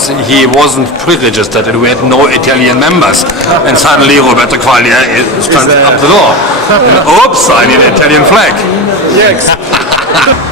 because he wasn't pre-registered and we had no Italian members. And suddenly Roberto Quaglia stands up the door. Oops, I need an Italian flag. Yeah.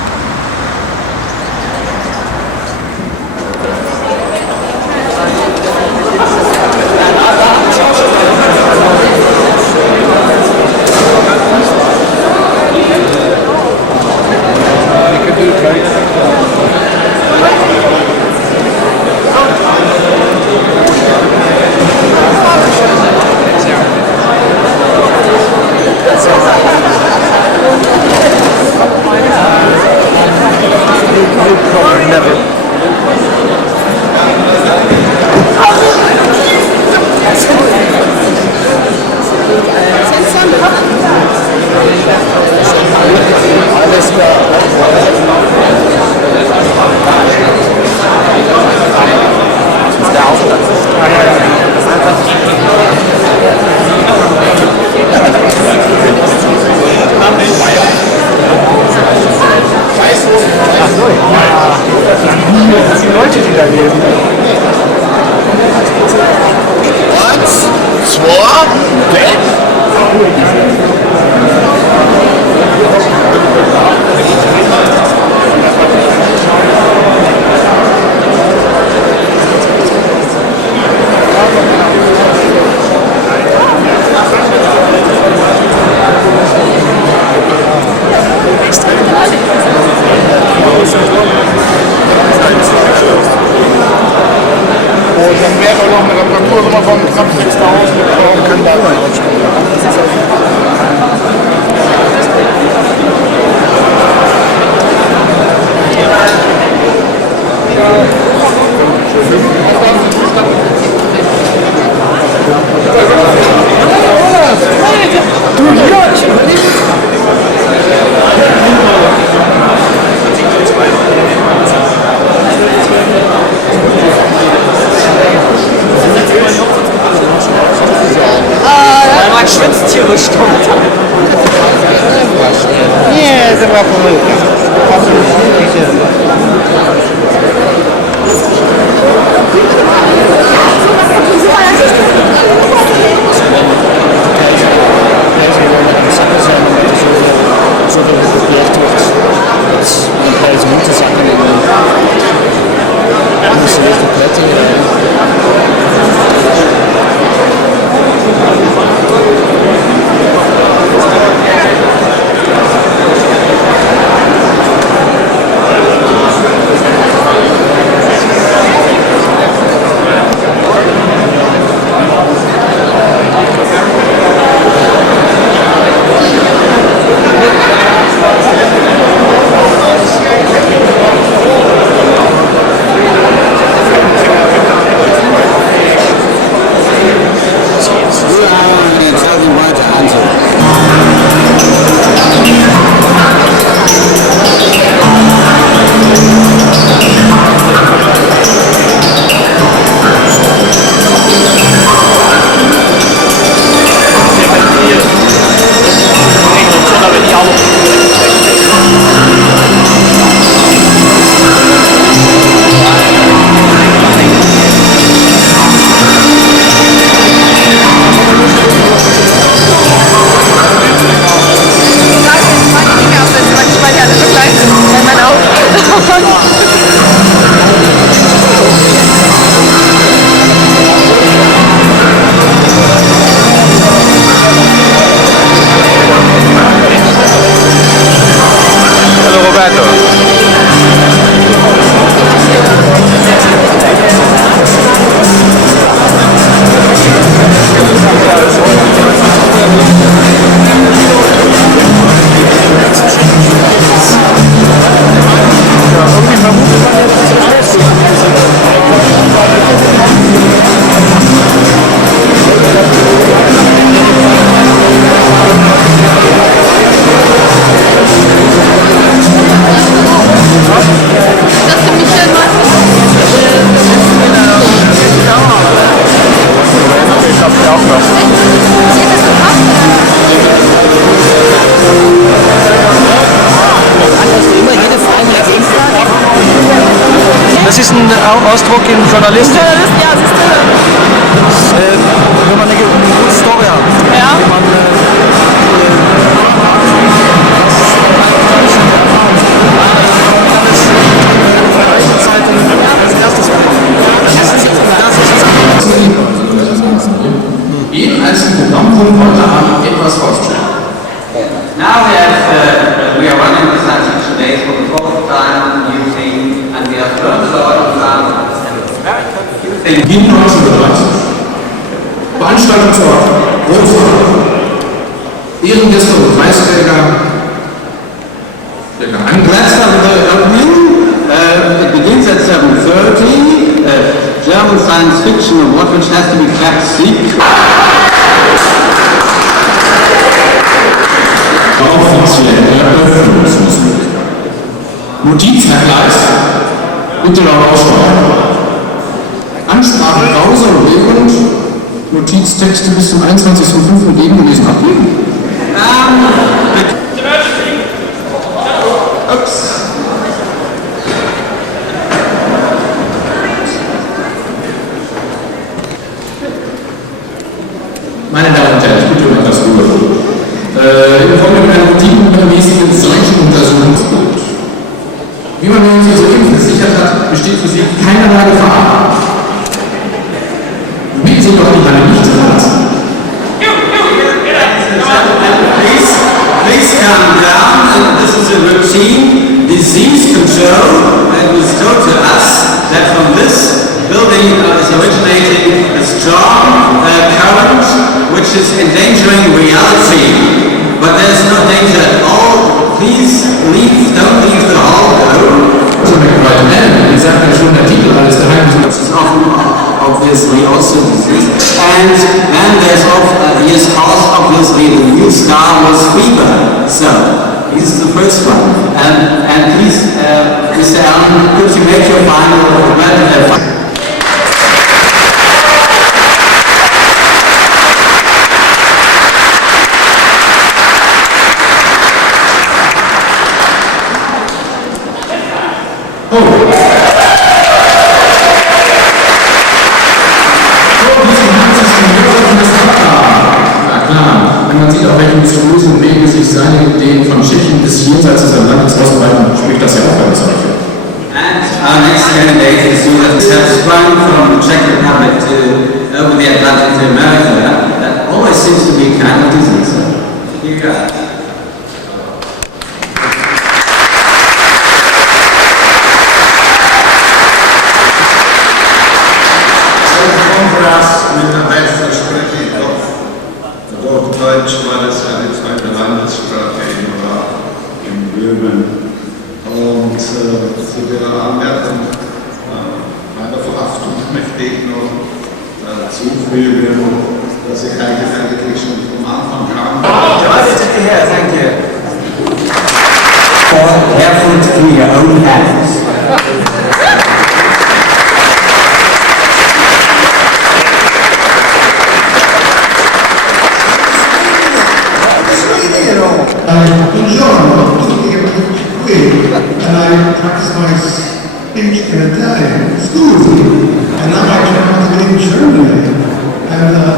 Ausdruck in Journalistik. Journalist, ja, siehst du. Wenn man eine gute Story hat. Ja. Wenn man jeden einzelnen Programmpunkt heute Abend etwas vorstellen. Now we are running the science fiction days for the fourth time using, and we have learned a lot about very confusing. Gegen 1930. Veranstaltungsort, Großraum. Ehrengäste und Preisträger. Let's have the opening. It begins at 7:30. German science fiction award, which has to be kept secret. Offiziell Eröffnungsmusik. Notizvergleich. Bitte laut aussprechen. Ansprache, Pause und Regend. Notiztexte bis zum 21.05. gegengelesen abgeben. Meine Damen und Herren, ich bitte um etwas Ruhe. Wir kommen mit einem routinemäßigen Seuchenuntersuchungsbild. Wie man nun soeben versichert hat, besteht für Sie keinerlei Gefahr. Wie Sie doch die Halle nicht verlassen. Please calm down. This is a routine disease control. It was told to us that from this building is originating a strong current which is endangering reality. But there's no danger at all. Please leave, don't leave the hall, though. So MacBride Allen, wie sagt ja schon der Titel, alles daheim ist obviously also disease. And then there's he has caused obviously the new Star Wars fever. So he's the first one. And please, Mr. Allen, could you make your final Man sieht, auf welchem mysteriösen Wege sich seine Ideen von Tschechien bis jenseits des Landes ausbreiten, spricht das ja auch ganz deutlich. And our next candidate is who has sprung from the Czech Republic to over the Atlantic to America. That always seems to be kind of disease. Here you go. Deutsch war das ja die zweite Landessprache in Böhmen. Und zu der Anmerkung meiner Verhaftung möchte ich noch zufügen, dass ich eigentlich schon vom Anfang kam. Thank you. Barefoot in your own hands. Buongiorno, qui, and I practice my speech in Italian. Scusi, and now I come to in Germany. And hello.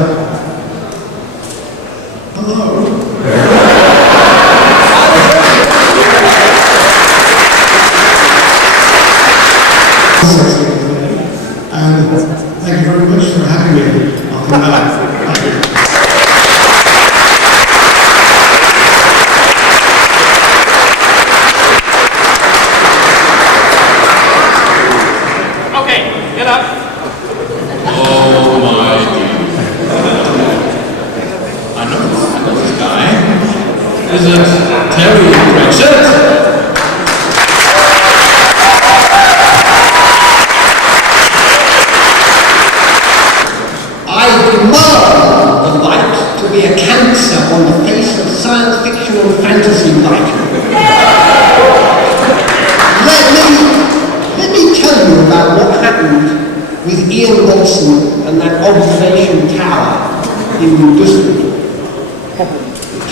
And thank you very much for having me. I'll come back. Thank you. Is it Terry Pratchett? I demand the right to be a cancer on the face of science fiction and fantasy writing. Let me tell you about what happened with Ian Watson and that observation tower in Düsseldorf.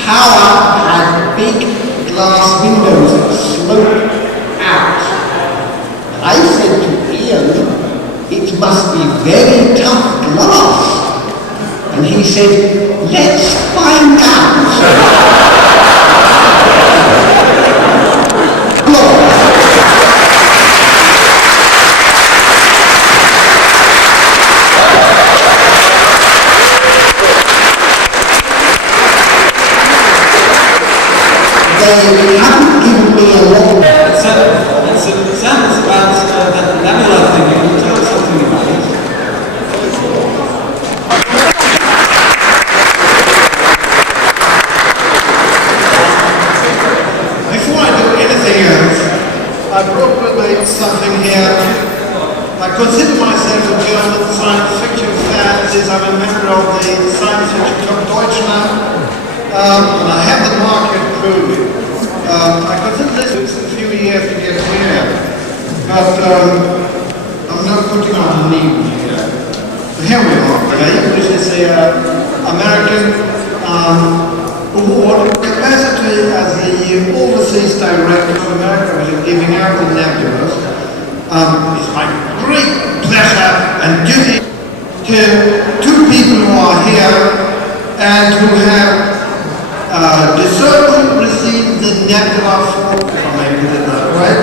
Tower had big glass windows that sloped out. I said to Ian, must be very tough glass. And he said, let's find out. They haven't given me a lot. It sounds about that nebula thing. Can you tell us something about it? Before I do anything else, I brought with me something here. I consider myself a German science fiction fan since I'm a member of the Science Fiction Club Deutschland. And I have the market proving. I consider this took a few years to get here, but I'm not putting on the knee here. So here we are, okay? This is the American award capacity as the overseas director of America, which is giving out the nebulas. It's my great pleasure and duty to two people who are here and who have deservedly received the nebula for, if I may put it that way.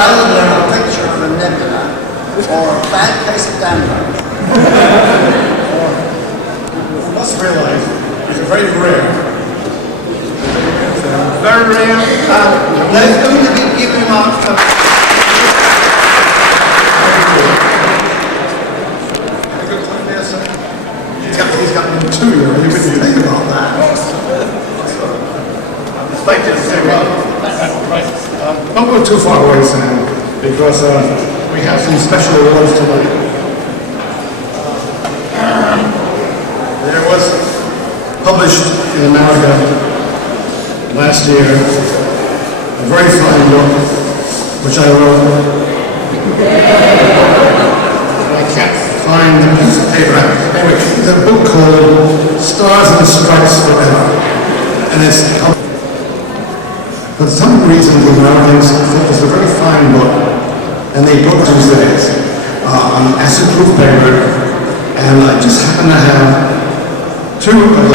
A picture of a nebula or a bad case of dandruff. You must realize it's very rare. Very rare. There's going to be given out. He's got them too. You wouldn't think about that. Thank you so much. Don't go too far away, Sam, because we have some special awards tonight. There was published in America last year a very fine book which I wrote. I can't find the piece of paper. Anyway, it's a book called Stars and Stripes Forever, and it's for some reason, the Americans think it's a very fine book, and they book Tuesdays on acid-proof paper, and I just happen to have two of them.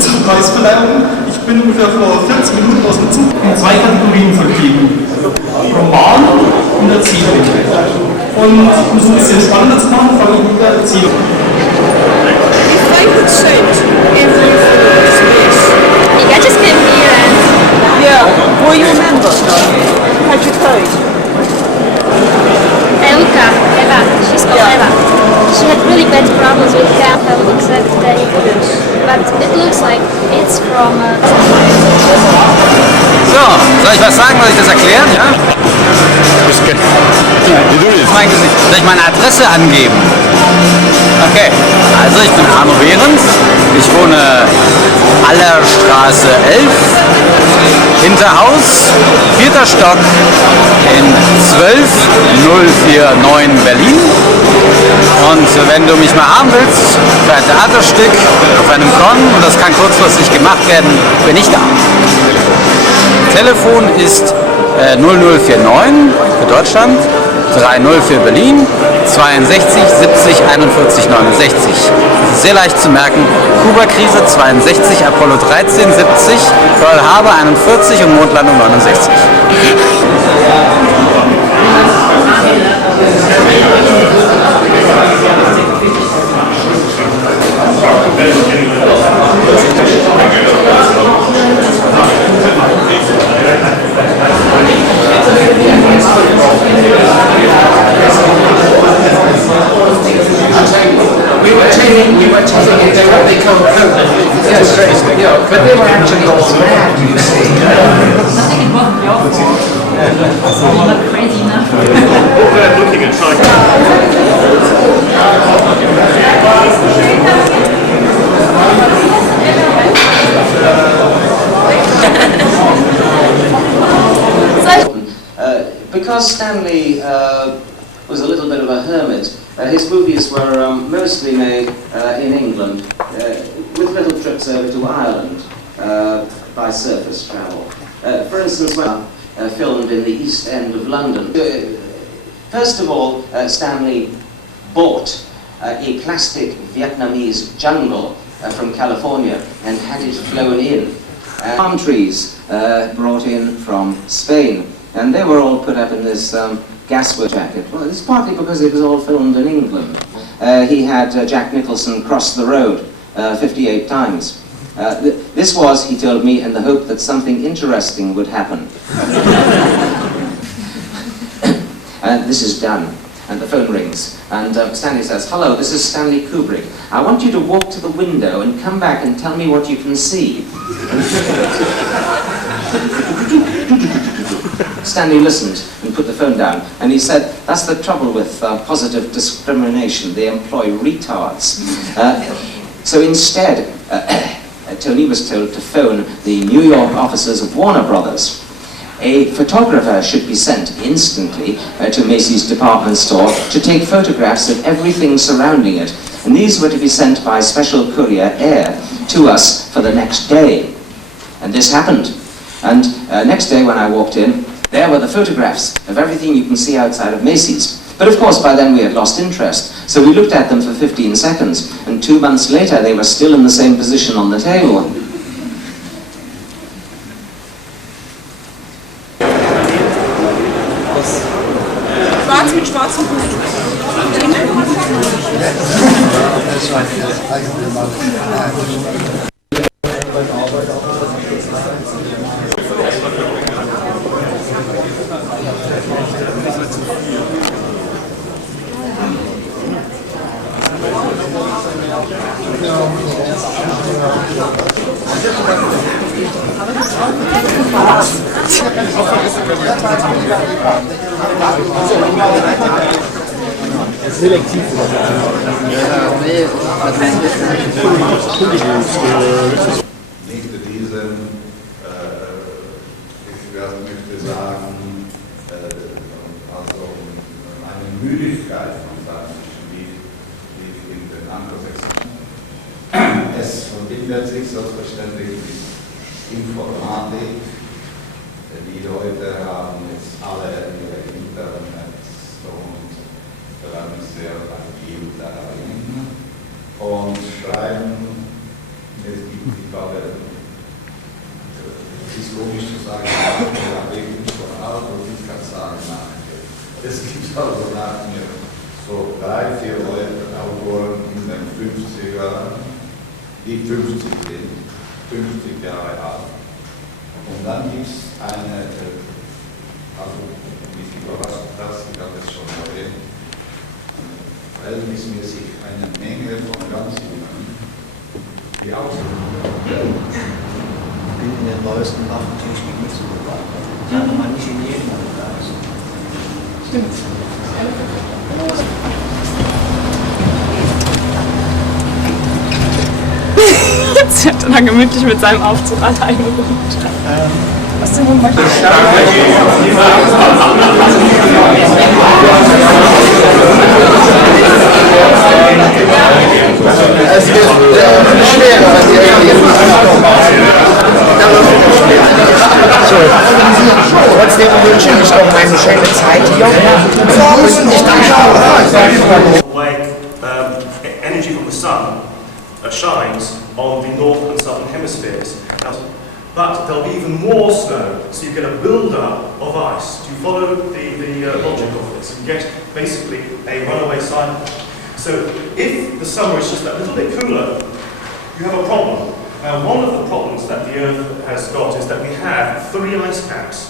Zur Preisverleihung. Ich bin ungefähr vor 40 Minuten aus dem Zug in zwei Kategorien vergeben. Roman und Erzählung. Und um es ein bisschen spannender zu machen, fange ich mit der Erzählung. If I could change every space. I just came here and... Yeah, were you a member? Pratchett. Eva, she's called Eva. She had really bad problems with cat, I would accept that. But it looks like it's from... So, soll ich was sagen? Soll ich das erklären? Ja? Mein Gesicht. Soll ich meine Adresse angeben? Okay, also ich bin Arno Behrens. Ich wohne Allerstraße 11, Hinterhaus, 4. Stock in 12049 Berlin. Und wenn du mich mal haben willst, für ein Theaterstück, auf einem Con, und das kann kurzfristig gemacht werden, bin ich da. Telefon ist 0049 für Deutschland, 30 für Berlin, 62 70 41 69. Das ist sehr leicht zu merken. Kuba-Krise 62, Apollo 13 70, Pearl Harbor 41 und Mondlandung 69. We were taking it, they call COVID. Yes, yeah, but we were actually all mad, you see. Nothing it wasn't your fault. You're not crazy enough. We're looking at trying because Stanley was a little bit of a hermit, his movies were mostly made in England, with little trips over to Ireland by surface travel. For instance, filmed in the East End of London. First of all, Stanley bought a plastic Vietnamese jungle from California and had it flown in. Palm trees brought in from Spain, and they were all put up in this gaswork jacket. Well, it's partly because it was all filmed in England. He had Jack Nicholson cross the road 58 times. This was, he told me, in the hope that something interesting would happen. And this is done, and the phone rings, and Stanley says, "Hello, this is Stanley Kubrick. I want you to walk to the window and come back and tell me what you can see." Stanley listened and put the phone down, and he said, "That's the trouble with positive discrimination. They employ retards." So instead, Tony was told to phone the New York offices of Warner Brothers. A photographer should be sent instantly to Macy's department store to take photographs of everything surrounding it, and these were to be sent by special courier air to us for the next day. And this happened. And next day when I walked in, there were the photographs of everything you can see outside of Macy's. But of course by then we had lost interest, so we looked at them for 15 seconds, and 2 months later they were still in the same position on the table. Schwarz mit schwarzem Hut. Selektiv. Nicht diesen, ich möchte sagen, also eine Müdigkeit von Science-Fiction, wie in den angelsächsischen. Es verbindet sich selbstverständlich mit Informatik. Die Leute haben jetzt alle ihre Internet und dann sehr agil darin und schreiben, es gibt die Balle, es ist komisch zu sagen, ja, wegen von alt und ich kann sagen, nein. Es gibt also nach mir so 3, 4 Autoren in den 50er, die 50 sind, 50 Jahre alt. Und dann gibt es eine, also mich überrascht das, ich habe es schon erwähnt, verhältnismäßig eine Menge von ganz Jungen, die auch sind. Ich bin in den neuesten Waffentechnik nicht so gewandert. Sagen wir mal nicht in jedem Kreis. Stimmt. Jetzt hat er dann gemütlich mit seinem Aufzug alleine geruht. Was denn nun möchtest du? Es wird schwerer, wenn wir trotzdem wünsche ich noch eine schöne Zeit hier. Und ich danke like energy from the sun shines on the north and southern hemispheres. But there'll be even more snow, so you get a build-up of ice. Do you follow the logic of this? You get basically a runaway cycle. So if the summer is just that little bit cooler, you have a problem. Now, one of the problems that the Earth has got is that we have 3 ice caps.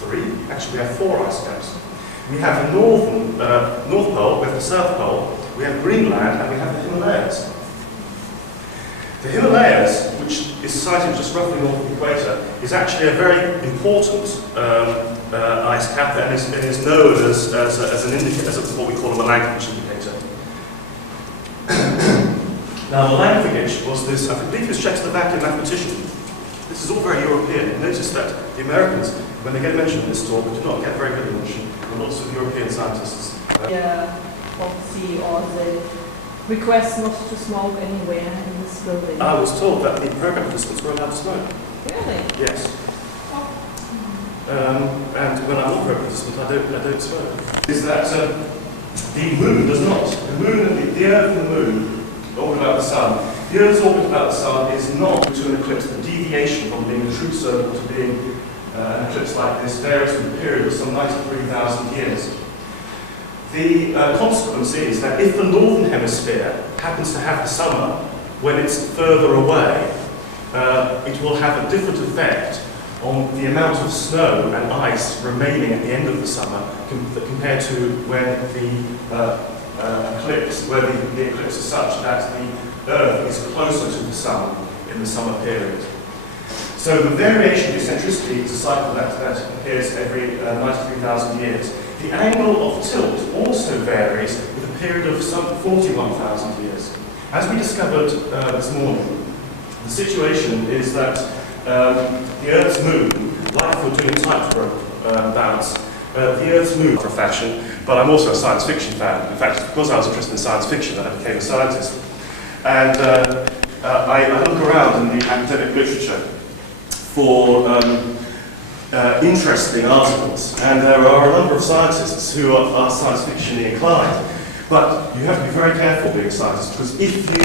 3? Actually, we have 4 ice caps. We have the North Pole, we have the South Pole, we have Greenland, and we have the Himalayas. The Himalayas, which is sited just roughly north of the equator, is actually a very important ice cap and is known as an indicator, as what we call a Milankovitch indicator. Now, Milankovitch was this, I believe he was Czechoslovakian mathematician. This is all very European. Notice that the Americans, when they get mentioned in this talk, do not get very good mention, and lots of European scientists. Policy or the request not to smoke anywhere in this building? I was told that the program participants were allowed to smoke. Really? Yes. And when I'm not a program participant, I don't smoke. Is that the moon does not. The moon, the Earth and the moon orbit about the sun. The Earth's orbit about the sun is not to an eclipse. The deviation from being a true circle to being an eclipse like this varies with a period of some 93,000 years. The consequence is that if the northern hemisphere happens to have the summer when it's further away, it will have a different effect on the amount of snow and ice remaining at the end of the summer compared to when the eclipse, where the eclipse is such that the Earth is closer to the sun in the summer period. So the variation of eccentricity is a cycle that appears every 93,000 years. The angle of tilt also varies with a period of some 41,000 years. As we discovered this morning, the situation is that the Earth's moon, like if we're doing a tightrope bounce, the Earth's moon for a fashion, but I'm also a science fiction fan. In fact, because I was interested in science fiction that I became a scientist. And I look around in the academic literature for interesting articles, and there are a number of scientists who are science fiction inclined, but you have to be very careful being a scientist, because if you,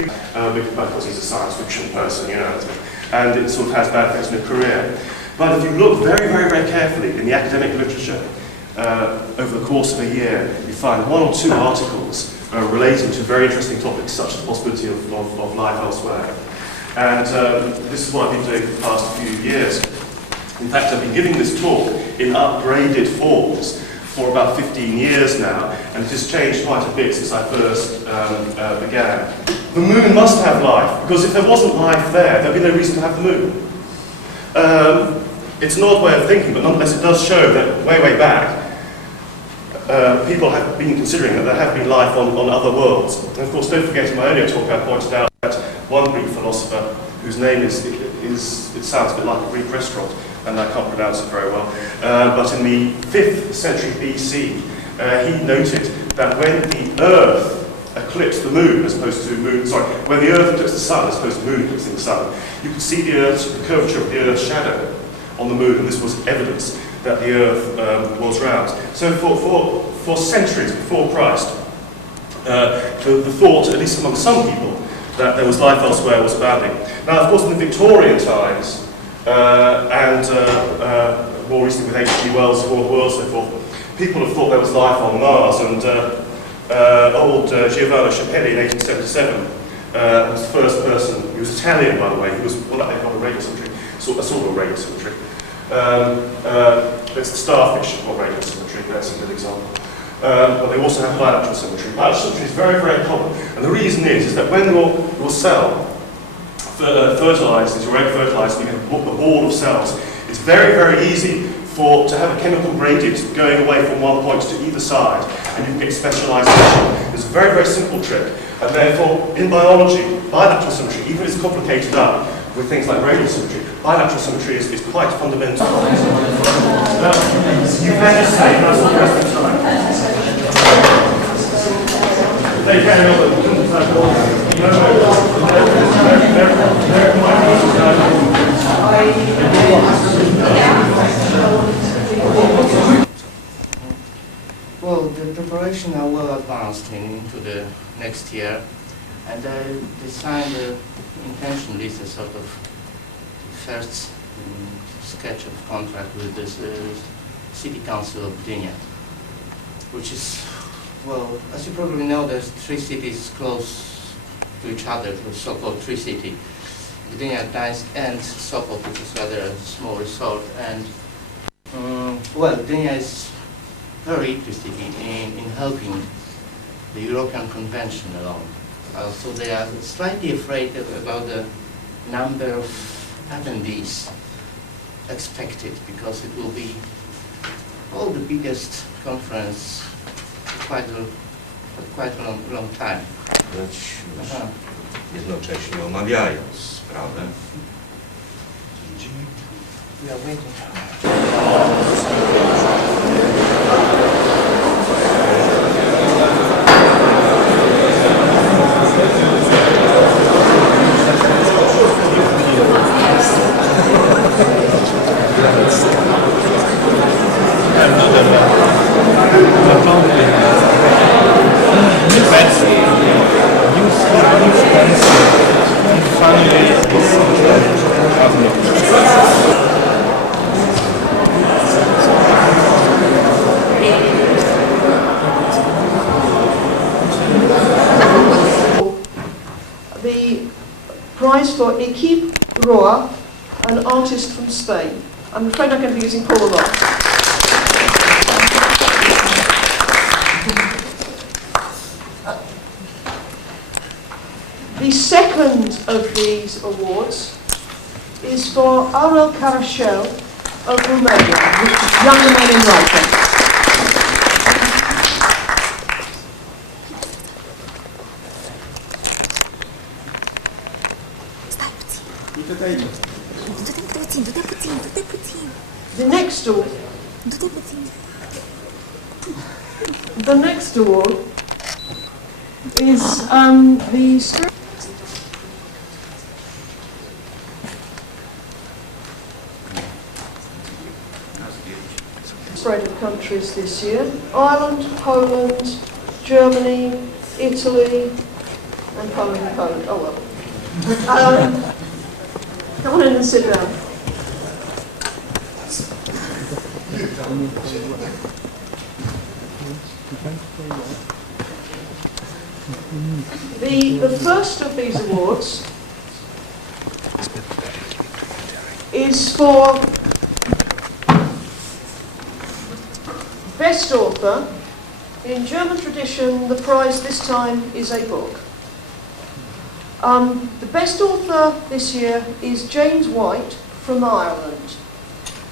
because he's a science fiction person, you know, and it sort of has bad effects on your career. But if you look very, very, very carefully in the academic literature over the course of a year, you find one or two articles relating to very interesting topics, such as the possibility of life elsewhere. And this is what I've been doing for the past few years. In fact, I've been giving this talk in upgraded forms for about 15 years now, and it has changed quite a bit since I first began. The moon must have life, because if there wasn't life there, there'd be no reason to have the moon. It's an odd way of thinking, but nonetheless it does show that way, way back, people have been considering that there have been life on other worlds. And of course, don't forget in my earlier talk I pointed out that one Greek philosopher, whose name it sounds a bit like a Greek restaurant, and I can't pronounce it very well, but in the 5th century BC, he noted that when the Earth eclipsed the moon, as opposed to when the Earth eclipsed the sun, as opposed to the moon eclipsing the sun, you could see the curvature of the Earth's shadow on the moon, and this was evidence that the Earth was round. So for centuries before Christ, the thought, at least among some people, that there was life elsewhere was abounding. Now, of course, in the Victorian times, and more recently with H.G. Wells' Fourth World, so forth, people have thought there was life on Mars, and old Giovanni Schapelli in 1877 was the first person. He was Italian, by the way. He was what they call a radio symmetry, sort of a radio symmetry. It's the starfish, not radio symmetry. That's a good example. But they also have bilateral symmetry. Bilateral symmetry is very, very common, and the reason is that when your cell fertilizes, your egg fertilizes, and you get a ball of cells, it's very, very easy to have a chemical gradient going away from one point to either side, and you can get specialization. It's a very, very simple trick, and therefore, in biology, bilateral symmetry, even if it's complicated up with things like radial symmetry, bilateral symmetry is quite fundamental. You can just say, that's the rest of the time. They Well, the preparation are well advanced into the next year, and I designed intentionally a sort of first sketch of contract with the City Council of Gdynia, which is, well, as you probably know, there's 3 cities close to each other, the so-called Tri-City. Gdynia, Gdańsk, and Sopot, which is rather a small resort. And, well, Gdynia is very interested in helping the European Convention along. So they are slightly afraid about the number of attendees expected, because it will be all the biggest conference for quite a long time. Jednocześnie omawiając sprawę. We are waiting. The prize for Equipe Roa, an artist from Spain. I'm afraid I'm going to be using Paul a lot. The second of these awards is for Aurel Carashel of Romania, which is Younger Man in Writing. The next award is the spread of countries this year: Ireland, Poland, Germany, Italy, and Poland. Oh well. Come on in and sit down. The first of these awards is for Best Author. In German tradition, the prize this time is a book. The best author this year is James White from Ireland.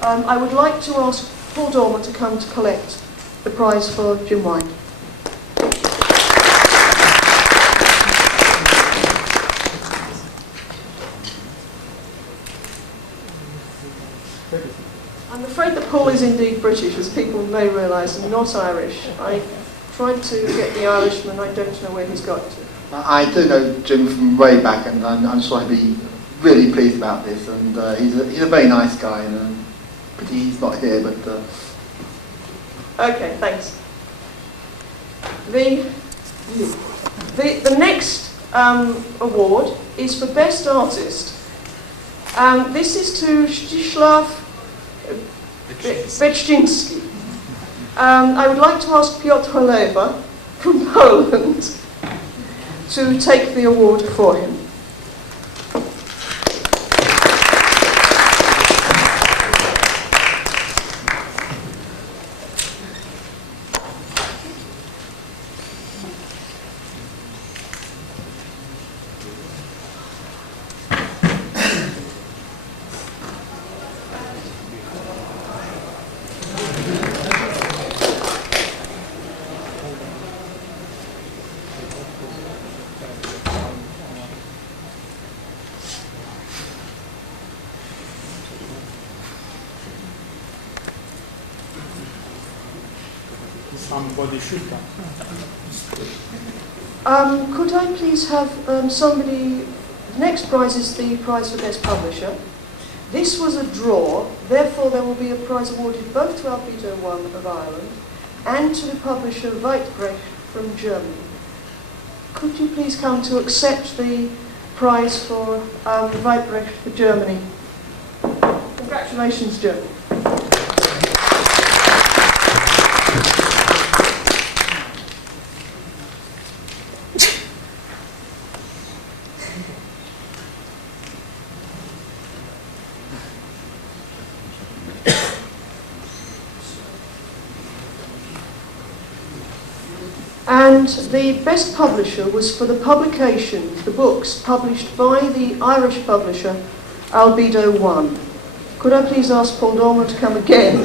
I would like to ask Paul Dormer to come to collect the prize for Jim White. I'm afraid that Paul is indeed British, as people may realise, and not Irish. I tried to get the Irishman, I don't know where he's got to. I do know Jim from way back, and I'm sure he'd be really pleased about this. And he's a very nice guy, and pity he's not here. But okay, thanks. The next award is for Best Artist. This is to Zdzisław Beczynski. I would like to ask Piotr Lewa from Poland to take the award for him. Somebody should come. Could I please have somebody... The next prize is the prize for Best Publisher. This was a draw, therefore there will be a prize awarded both to Albedo 1 of Ireland and to the publisher Weitbrecht from Germany. Could you please come to accept the prize for Weitbrecht for Germany? Congratulations, Germany. And the best publisher was for the publication, the books published by the Irish publisher Albedo One. Could I please ask Paul Dortmund to come again?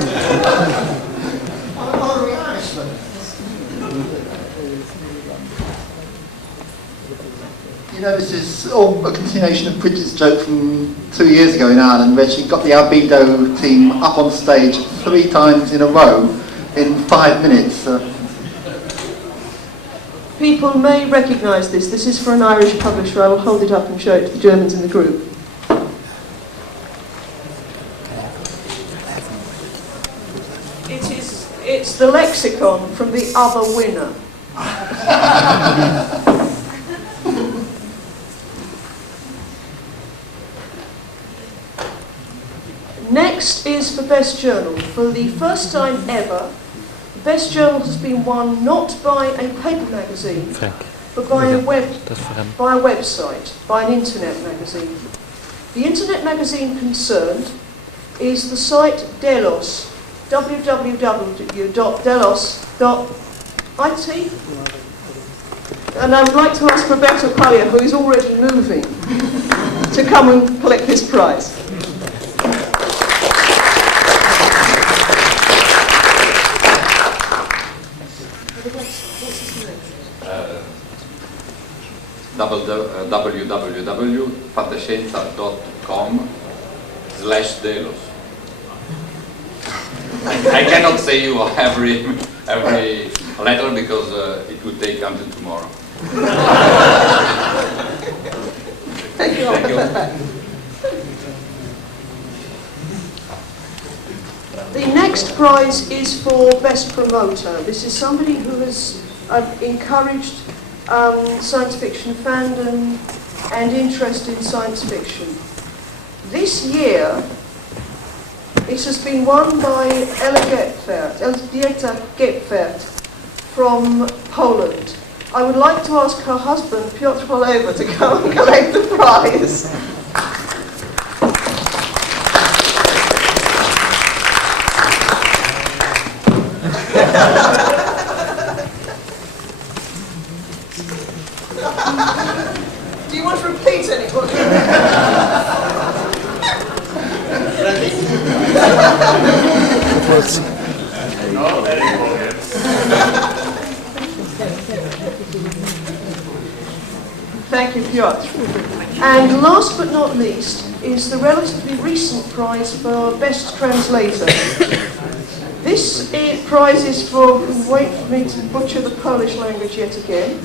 You know, this is all a continuation of Pratchett's joke from 2 years ago in Ireland, where she got the Albedo team up on stage 3 times in a row in 5 minutes. People may recognise this. This is for an Irish publisher. I will hold it up and show it to the Germans in the group. It's the lexicon from the other winner. Next is for Best Journal. For the first time ever, the Best Journal has been won not by a paper magazine, but by a website, by an internet magazine. The internet magazine concerned is the site Delos, www.delos.it. And I would like to ask Roberto Paglia, who is already moving, to come and collect this prize. www.fantascienza.com/Delos. I cannot say you every letter because it would take until tomorrow. Thank you. Thank you. The next prize is for Best Promoter. This is somebody who has encouraged science fiction fandom and interest in science fiction. This year, it has been won by Elżbieta Gepfert from Poland. I would like to ask her husband, Piotr Polowa, to come and collect the prize. Do you want to repeat anything? Thank you, Piotr. And last but not least is the relatively recent prize for Best Translator. This prize is for, wait for me to butcher the Polish language yet again,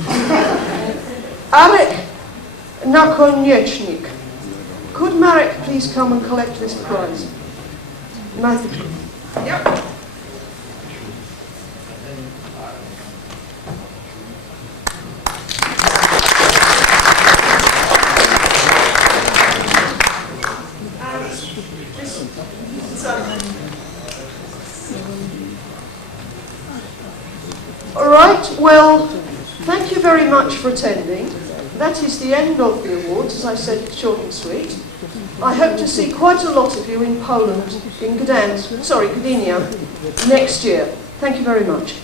Marek Nakoniecznik. Could Marek please come and collect this prize? Matthew. Yep. All right, well, thank you very much for attending. That is the end of the awards, as I said, short and sweet. I hope to see quite a lot of you in Poland, in Gdynia, next year. Thank you very much.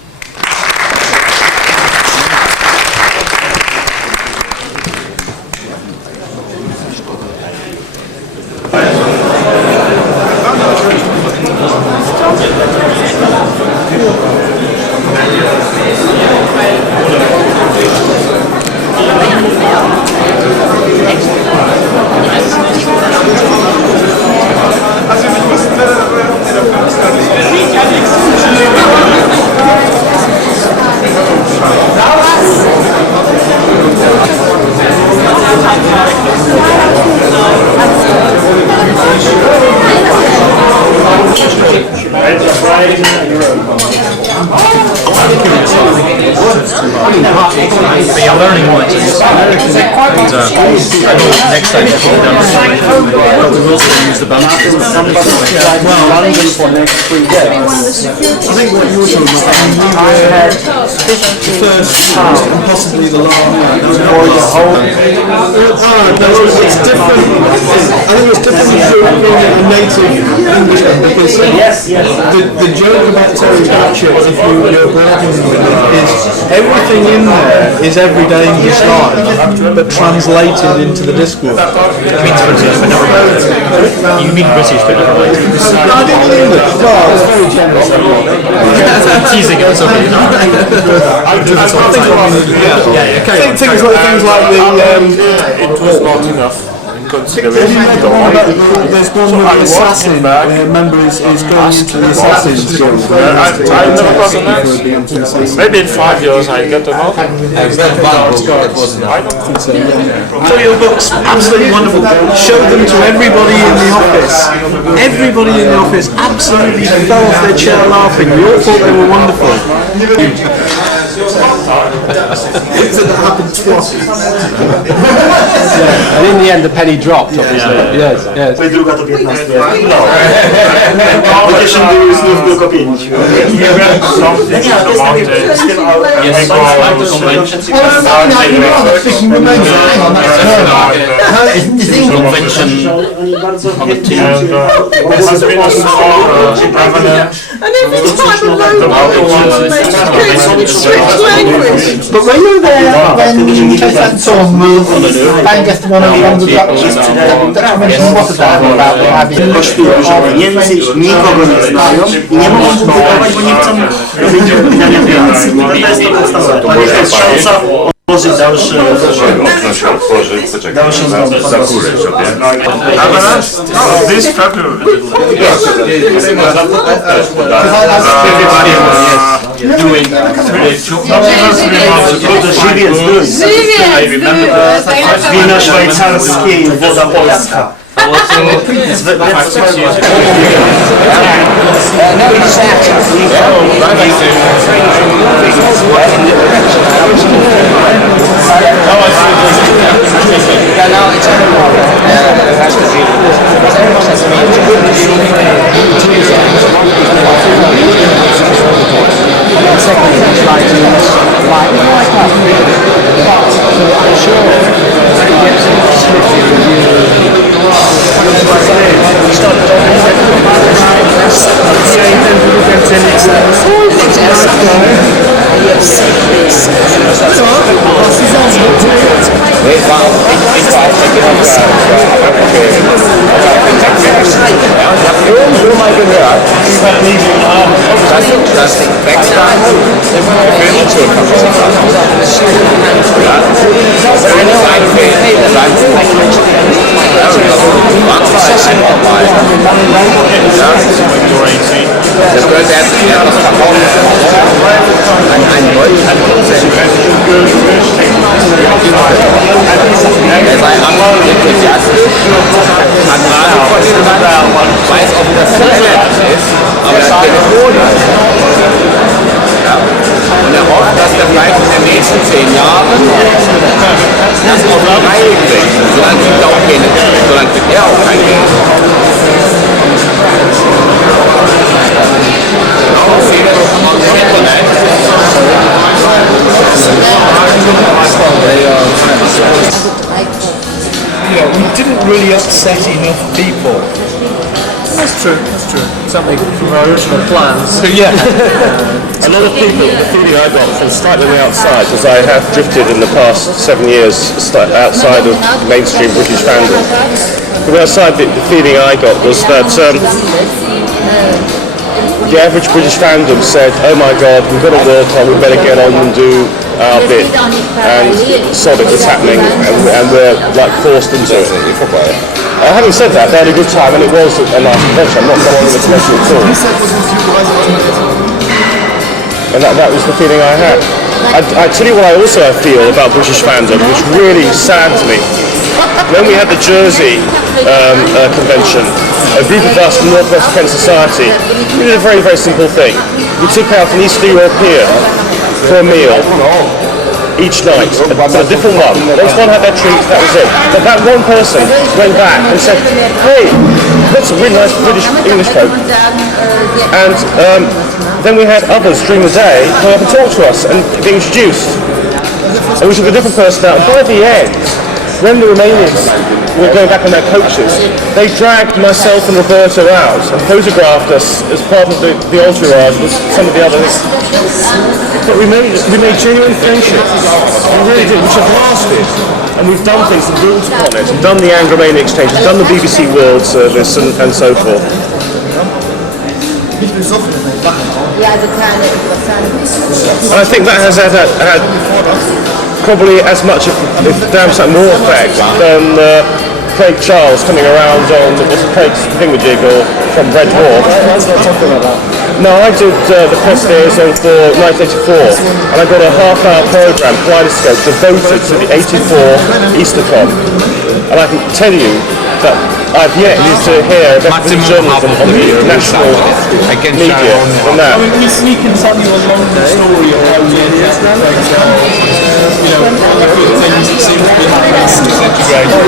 They are learning more into this. And I hope next time we'll put down but we will still use the bump. Well, London for next 3 days. I think what you were talking about, I had the first and possibly the last. It's different. I think it's different from being a native Englishman because the joke about Terry Pratchett, if you're brought up in England, is everything everything in there is everyday English life, but translated into the Discworld. You mean British, but not related? No, I didn't mean English. Well, it's very generous. Teasing it or something. Things like the. It was not enough. There's one assassin, remember is going into the Assassin's Guild. I never got enough. Maybe in 5 years I get enough. So your books, absolutely wonderful. Show them to everybody in the office. Everybody in the office absolutely fell off their chair laughing. We all thought they were wonderful. So that happened twice. And in the end the penny dropped, obviously. Yes, yes. Druga to 15. No. Pocieszenie jest tylko 5. And every time a load of strict language. But were you there when Tom was playing against one of the Dutch Rotterdam about having kosztuje, że Niemcy nikogo nie znają i nie mogą publikować, bo nie chcą robić wydania pieniędzy. To jest to podstawowe. To jest szansa otworzyć dalsze za górę sobie. This February. Wino szwajcarskie i woda polska. We didn't really upset enough people. That's true, that's true. Something from our original plans. So yeah. A lot of people, the feeling I got from slightly outside, as I have drifted in the past 7 years outside of mainstream British fandom, from outside the feeling I got was that the average British fandom said, oh my god, we've got to work on, we better get on and do our bit, and sod it, it's happening, and we're like forced into it. Having said that, they had a good time, and it was a nice adventure. I'm not going into the commercial at all. And that was the feeling I had. I tell you what I also feel about British fandom, which really saddens me. When we had the Jersey convention, a group of us from North West Kent Society, we did a very, very simple thing. We took out an Eastern European for a meal each night, but a different one. Once one had their treat, that was it. But that one person went back and said, hey, that's a really nice British English folk. And then we had others during the day come up and talk to us and be introduced. And we took a different person out. And by the end, when the Romanians were going back on their coaches, they dragged myself and Roberta out and photographed us as part of the entourage with some of the others. But we made genuine friendships. We really did, which have lasted. And we've done things and built upon it, and done the Anglo-Romanian exchange, done the BBC World Service and so forth. And I think that has had probably as much, if damn sight more effect than Craig Charles coming around on Craig's thingamajig from Red Dwarf. No, I did the press liaison for 1984, and I got a half-hour programme, Kaleidoscope, devoted to the 84 Eastercon. And I can tell you that I've yet to hear better journalism on the national media than that. We can tell you a long story of how we ended up one of the good things that seems to be happening since integrated.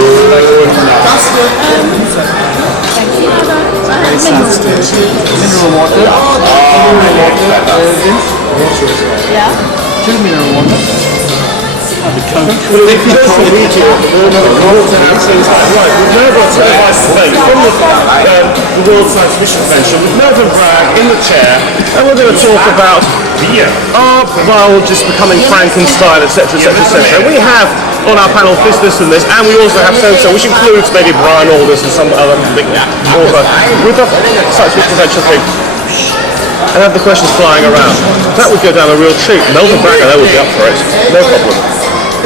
Mineral water. Yeah. 2 mineral water. Well, if you don't read it, right, we've now got a televised debate from the World Science Fiction Convention with Melvin Bragg in the chair, and we're going to talk about our biologists becoming Frankenstein, etc., etc., etc. We have on our panel this and this, and we also have so-so, which includes maybe Brian Aldiss and some other big author, with a science fiction convention thing. And have the questions flying around. That would go down a real treat. Melvin Bragg, I know, would be up for it. No problem.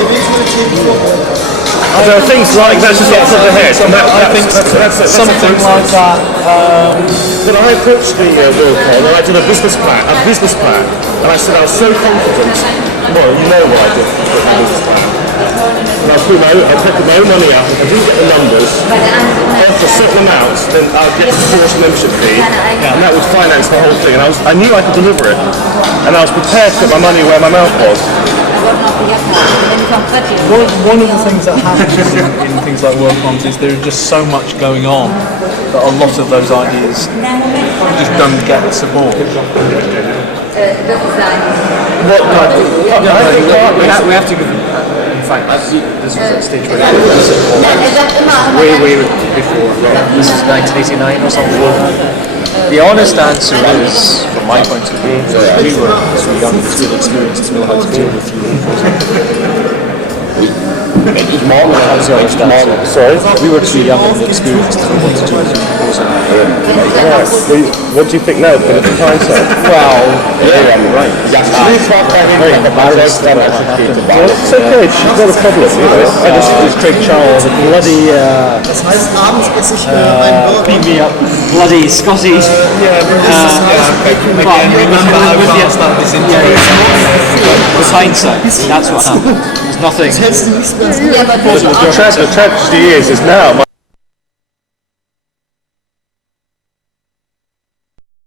There are things like that just off the head. I think that's something like that. But I approached the Eurocon and I did a business plan, and I said I was so confident. Well, you know what I did with the business plan. And I put my own money up. If I didn't get the numbers, after a certain amount, then I'd get the course membership fee, and that would finance the whole thing. And I knew I could deliver it, and I was prepared to put my money where my mouth was. One of the things that happens in things like Eurocons is there is just so much going on that a lot of those ideas just don't get support. We have to give them. In fact, this was at stage where way before. This is 1989 or something. The honest answer is, from my point of view, we were too young, too inexperienced to know how to deal with you. Sorry? We were too young and inexperienced to know what to do with you. What do you think now, but at the time, sir? Well, yeah, I'm right. It's okay, she's not a problem, you know. I just was Craig Charles, a bloody, beat me up, bloody Scotty. With hindsight, that's what happened. There's nothing. The tragedy is now.